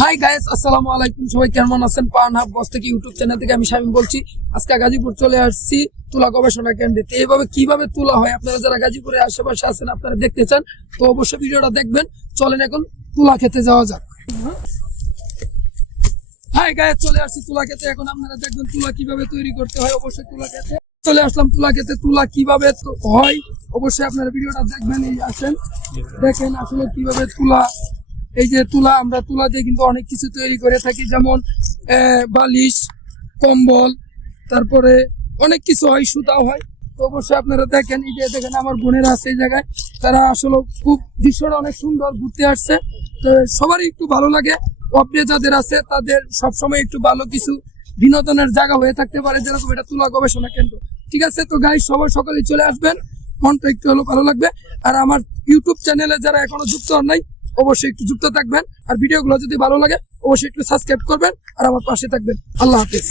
Hi guys, আসসালামু আলাইকুম। সবাই কেমন আছেন? পান হাব বস থেকে ইউটিউব চ্যানেল থেকে আমি শামীম বলছি। আজকে গাজীপুর চলে আসছি তুলা গবেষণা কেন্দ্রে। তো এইভাবে কিভাবে তুলা হয়, আপনারা যারা গাজীপুরের আশেপাশে আছেন আপনারা দেখতে চান তো অবশ্যই ভিডিওটা দেখবেন। চলেন এখন তুলা খেতে যাওয়া যাক। হাই গাইস, চলে আসছি তুলা খেতে। এখন আপনারা দেখবেন তুলা কিভাবে তৈরি করতে হয়। অবশ্যই তুলা খেতে চলে আসলাম। তুলা খেতে তুলা কিভাবে হয় অবশ্যই আপনারা ভিডিওটা দেখবেন। এই আসেন, দেখেন আসলে কিভাবে তুলা, এই যে তুলা, আমরা তুলা দিয়ে কিন্তু অনেক কিছু তৈরি করে থাকি, যেমন বালিশ, কম্বল, তারপরে অনেক কিছু হয়, সুতাও হয়। তো অবশ্যই আপনারা দেখেন, এই যে দেখেন আমার বোনেরা আছে এই জায়গায়, তারা আসলে খুব দৃশ্যটা অনেক সুন্দর, ঘুরতে আসছে। তো সবারই একটু ভালো লাগে। অপডে যাদের আছে তাদের সবসময় একটু ভালো কিছু বিনোদনের জায়গা হয়ে থাকতে পারে, যেরকম এটা তুলা গবেষণা কেন্দ্র। ঠিক আছে, তো গাইস সবাই সকালে চলে আসবেন, মনটা একটু হলেও ভালো লাগবে। আর আমার ইউটিউব চ্যানেলে যারা এখনো যুক্ত হন নাই অবশ্যই একটু যুক্ত থাকবেন। আর ভিডিওগুলো যদি ভালো লাগে অবশ্যই একটু সাবস্ক্রাইব করবেন আর আমার পাশে থাকবেন। আল্লাহ হাফেজ।